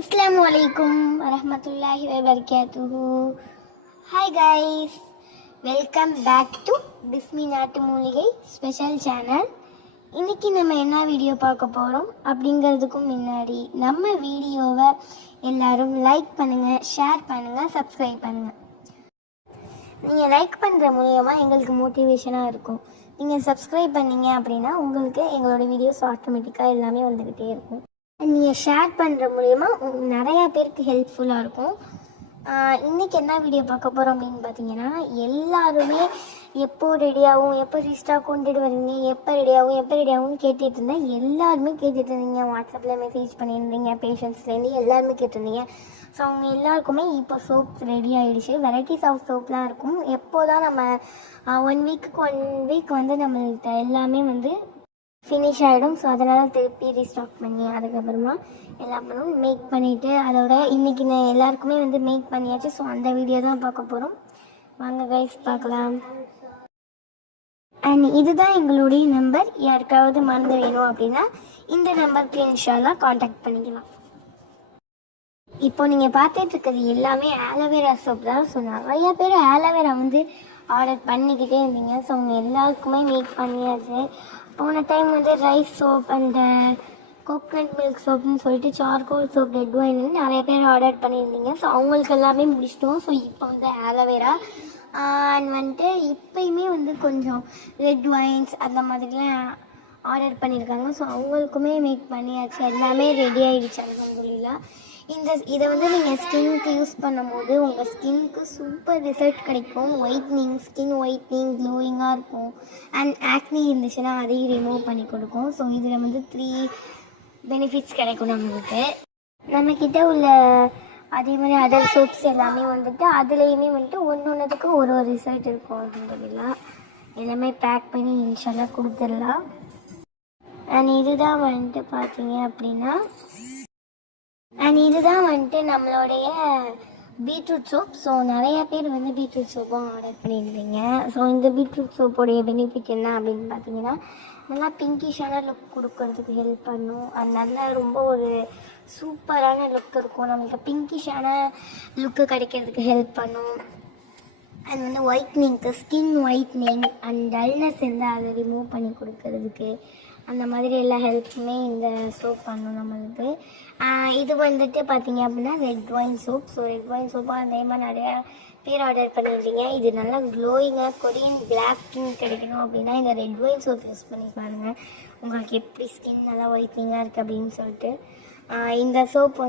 Assalamualaikum warahmatullahi wabarakatuh. Hi guys, welcome back to Bismi நாட்டு மூலிகை special channel. இன்னைக்கு நம்ம என்ன வீடியோ பார்க்க போகிறோம் அப்படிங்கிறதுக்கும் முன்னாடி நம்ம வீடியோவை எல்லாரும் லைக் பண்ணுங்கள், ஷேர் பண்ணுங்கள், சப்ஸ்கிரைப் பண்ணுங்கள். நீங்கள் லைக் பண்ணுற மூலியமாக எங்களுக்கு மோட்டிவேஷனாக இருக்கும். நீங்கள் சப்ஸ்கிரைப் பண்ணீங்க அப்படின்னா உங்களுக்கு எங்களோட வீடியோஸ் ஆட்டோமேட்டிக்காக எல்லாமே வந்துக்கிட்டே இருக்கும். நீங்கள் ஷேர் பண்ணுற மூலிமா நிறையா பேருக்கு ஹெல்ப்ஃபுல்லாக இருக்கும். இன்றைக்கி என்ன வீடியோ பார்க்க போகிறோம் அப்படின்னு பார்த்தீங்கன்னா, எல்லாருமே எப்போ ரெடியாகவும் எப்போ ரீஸ்டாக் கொண்டுட்டு வரீங்க, எப்போ ரெடியாகும்னு கேட்டுட்டு இருந்தேன். எல்லாருமே கேட்டுட்டு இருந்தீங்க, வாட்ஸ்அப்பில் மெசேஜ் பண்ணியிருந்தீங்க, பேஷண்ட்ஸ்லேருந்து எல்லாருமே கேட்டிருந்தீங்க. ஸோ அவங்க எல்லாருக்குமே இப்போ சோப் ரெடி ஆகிடுச்சு. வெரைட்டிஸ் ஆஃப் சோப்லாம் இருக்கும். எப்போ தான் நம்ம 1 வீக் வந்து நம்மள்கிட்ட எல்லாமே வந்து ஃபினிஷ் ஆகிடும். ஸோ அதனால் திருப்பி ரீஸ்டாக் பண்ணி அதுக்கப்புறமா எல்லாம் பண்ணும் மேக் பண்ணிவிட்டு அதோட இன்றைக்கி எல்லாருக்குமே வந்து மேக் பண்ணியாச்சு. ஸோ அந்த வீடியோ தான் பார்க்க போகிறோம். வாங்க கைஸ் பார்க்கலாம். அண்ட் இதுதான் எங்களுடைய நம்பர். யாருக்காவது மருந்து வேணும் அப்படின்னா இந்த நம்பருக்கு இன்ஷால்லாம் காண்டாக்ட் பண்ணிக்கலாம். இப்போ நீங்கள் பார்த்துட்டு இருக்கிறது எல்லாமே ஆலோவேரா சோப் தான். ஸோ நிறையா பேர் ஆலோவேரா வந்து ஆர்டர் பண்ணிக்கிட்டே இருந்தீங்க. ஸோ அவங்க எல்லாருக்குமே மேக் பண்ணியாச்சு. போன டைம் வந்து rice soap and coconut milk சோப்னு சொல்லிட்டு சார்கோல் சோப், ரெட் ஒயின் நிறைய பேர் ஆர்டர் பண்ணியிருந்தீங்க. ஸோ அவங்களுக்கு எல்லாமே முடிச்சிட்டோம். ஸோ இப்போ வந்து ஆலோவேரா அண்ட் வந்துட்டு இப்போயுமே வந்து கொஞ்சம் ரெட் ஒயின்ஸ் அந்த மாதிரிலாம் ஆர்டர் பண்ணியிருக்காங்க. ஸோ அவங்களுக்குமே மேக் பண்ணியாச்சு. எல்லாமே ரெடி ஆகிடுச்சு அல்ஹம்துலில்லாஹ். இதை வந்து நீங்கள் ஸ்கின்க்கு யூஸ் பண்ணும்போது உங்கள் ஸ்கின்க்கு சூப்பர் ரிசல்ட் கிடைக்கும். ஸ்கின் ஒயிட்னிங், க்ளோயிங்காக இருக்கும். அண்ட் ஆக்னி இருந்துச்சுன்னா அதையும் ரிமூவ் பண்ணி கொடுக்கும். ஸோ இதில் வந்து 3 பெனிஃபிட்ஸ் கிடைக்கும் நம்மளுக்கு. நம்மக்கிட்ட உள்ள அதே மாதிரி அதர் சோப்ஸ் எல்லாமே வந்துட்டு அதுலேயுமே வந்துட்டு ஒன்றுத்துக்கு ஒரு ரிசல்ட் இருக்கும். அப்படின்றதுலாம் எல்லாமே பேக் பண்ணி இன்ஷால்லாம் கொடுத்துடலாம். அண்ட் இதுதான் வந்துட்டு பார்த்தீங்க அப்படின்னா நம்மளுடைய பீட்ரூட் சோப். ஸோ நிறையா பேர் வந்து பீட்ரூட் சோப்பும் ஆர்டர் பண்ணியிருந்தீங்க. ஸோ இந்த பீட்ரூட் சோப்போடைய பெனிஃபிட் என்ன அப்படின்னு பார்த்தீங்கன்னா, நல்லா பிங்கிஷான லுக் கொடுக்கறதுக்கு ஹெல்ப் பண்ணும். அது நல்லா ரொம்ப ஒரு சூப்பரான லுக் இருக்கும். நமக்கு பிங்கிஷான லுக்கு கிடைக்கிறதுக்கு ஹெல்ப் பண்ணும். அது வந்து ஒயிட்னிங்க்கு, ஸ்கின் ஒயிட்னிங் அண்ட் டல்னஸ் இருந்தால் அதை ரிமூவ் பண்ணி கொடுக்கறதுக்கு அந்த மாதிரி எல்லா ஹெல்ப்புமே இந்த சோப் பண்ணும் நம்மளுக்கு. இது வந்துட்டு பார்த்தீங்க அப்படின்னா red wine soap. So red wine சோப்பாக அதே மாதிரி நிறையா பேர் ஆர்டர் பண்ணியிருந்தீங்க. இது நல்லா க்ளோயிங்காக கொரியன் பிளாக் ஸ்கின் கிடைக்கணும் அப்படின்னா இந்த ரெட் ஒயின் சோப் யூஸ் பண்ணி பாருங்கள். உங்களுக்கு எப்படி ஸ்கின் நல்லா ஒயிட்னிங்காக இருக்குது அப்படின்னு சொல்லிட்டு இந்த சோப் வந்து